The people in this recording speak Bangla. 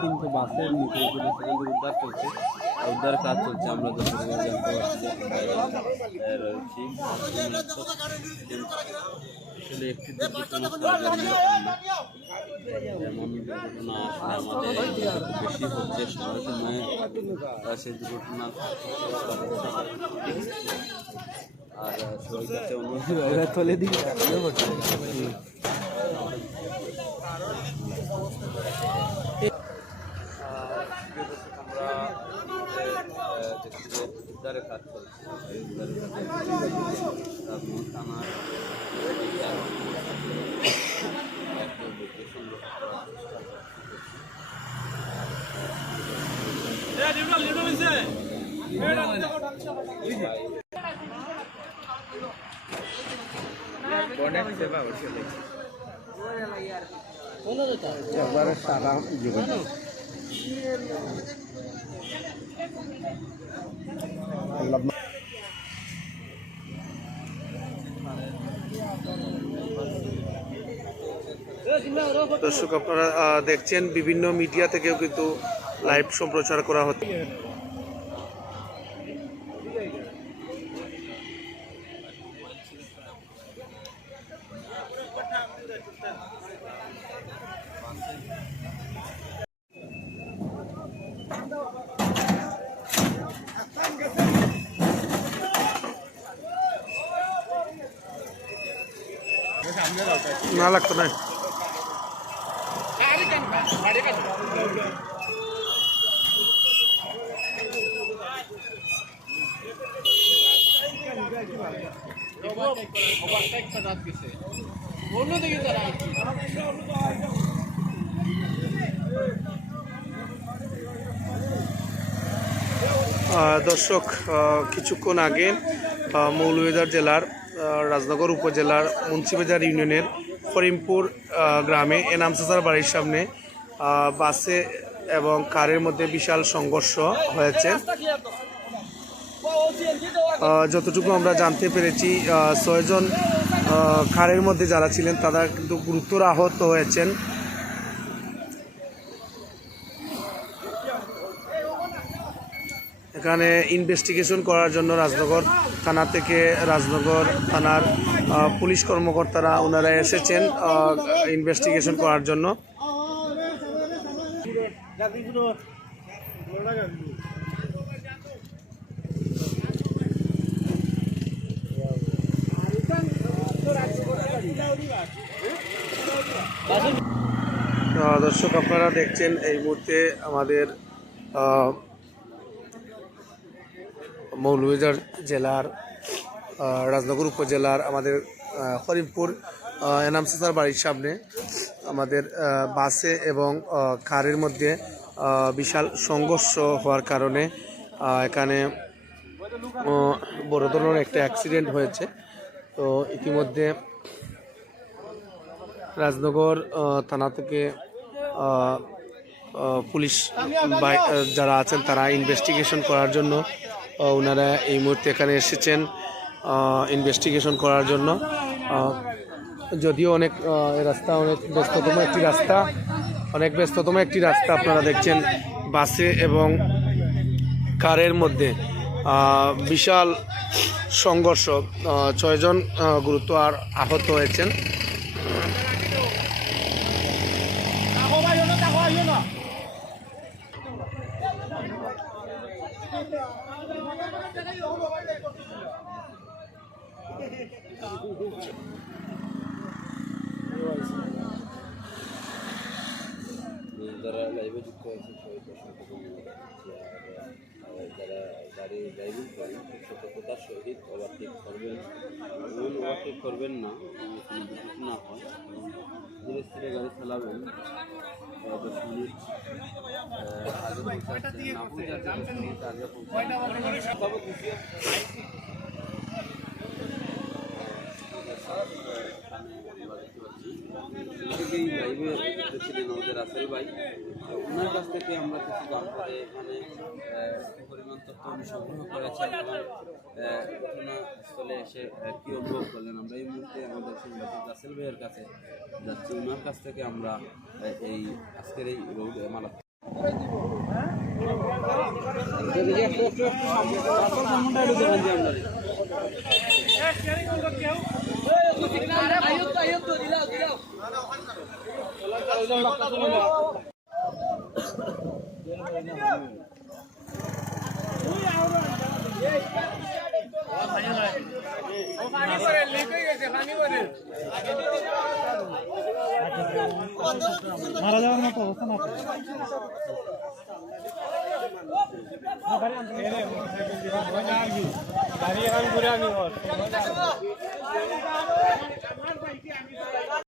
কিন্তু বাসের নিচে উদ্ধার আর উদ্ধার কাজ চলছে আমরা যতটুকু রয়েছি। আসলে একটি দুর্ঘটনা যেমন দুর্ঘটনা আসলে আমাদের বেশি হচ্ছে সময় সময়ে সেই দুর্ঘটনা আর সবার কাছে অনুরোধ তোলে দিকে আমরা দেখছি যে উদ্ধারের কাজ চলছে এই উদ্ধারের কাজ রাজমহল থানার একদম লোকেশন রক্ষা করার চেষ্টা করছে। একবারে সারা জীবন দর্শক আপনারা দেখছেন বিভিন্ন মিডিয়া থেকেও কিন্তু লাইভ সম্প্রচার করা হচ্ছে। না লাগতো না। আহ, দর্শক কিছুক্ষণ আগে মৌলভীবাজার জেলার রাজনগর উপজেলার মুন্সিবাজার ইউনিয়নের করিমপুর গ্রামে এনাম চাচার বাড়ির সামনে বাসে এবং কারের মধ্যে বিশাল সংঘর্ষ হয়েছে। যতটুকু আমরা জানতে পেরেছি ছয়জন কারের মধ্যে যারা ছিলেন তারা কিন্তু গুরুতর আহত হয়েছেন এখানে ইনভেস্টিগেশন করার জন্য রাজনগর থানা থেকে রাজনগর থানার পুলিশ কর্মকর্তারা ওনারা এসেছেন ইনভেস্টিগেশন করার জন্য দর্শক আপনারা দেখছেন এই মুহূর্তে আমাদের মৌলভীবাজার জেলার রাজনগর উপজেলার আমাদের আহ, করিমপুর আহ, এনাম বাড়ির সামনে আমাদের বাসে এবং কারের মধ্যে বিশাল সংঘর্ষ হওয়ার কারণে এখানে বড় ধরনের একটা অ্যাক্সিডেন্ট হয়েছে। তো ইতিমধ্যে রাজনগর থানা থেকে পুলিশ যারা আছেন তারা ইনভেস্টিগেশন করার জন্য ওনারা এই মুহূর্তে এখানে এসেছেন ইনভেস্টিগেশন করার জন্য। যদিও অনেক রাস্তা অনেক ব্যস্ততম একটি রাস্তা, অনেক ব্যস্ততম একটি রাস্তা আপনারা দেখছেন বাসে এবং কারের মধ্যে। বিশাল সংঘর্ষ ছয়জন গুরুত্ব আর আহত হয়েছেন। যারা লাইভে যুক্ত হয়েছে সবাইকে অসংখ্য ধন্যবাদ যারা গাড়ি ড্রাইভিং করেন সতর্কতার সহিত ওভারটেক করবেন। এমন ওভারটেক করবেন না, কোনো দুর্ঘটনা হয়। ধীরে ধীরে গাড়ি চালাবেন। দশ মিনিট আগে পৌঁছাচ্ছে না পৌঁছাচ্ছে দশ মিনিট আগে পৌঁছাচ্ছে লাইভে ছিলেন আমাদের রাসেল ভাই। ওনার কাছ থেকে আমরা কিছু জানব যে এখানে পরিমাণ তথ্য উনি সংগ্রহ করেছেন। ঘটনাস্থলে এসে কি অনুভব করলেন? আমরা এই মুহূর্তে আমাদের সাংবাদিক রাসেল ভাইয়ের কাছে যাচ্ছি। ওনার কাছ থেকে আমরা এই আজকের এই রোড মালা মারা যাওয়ার মতো অবস্থা না গাড়ি এখন ঘুরে আনি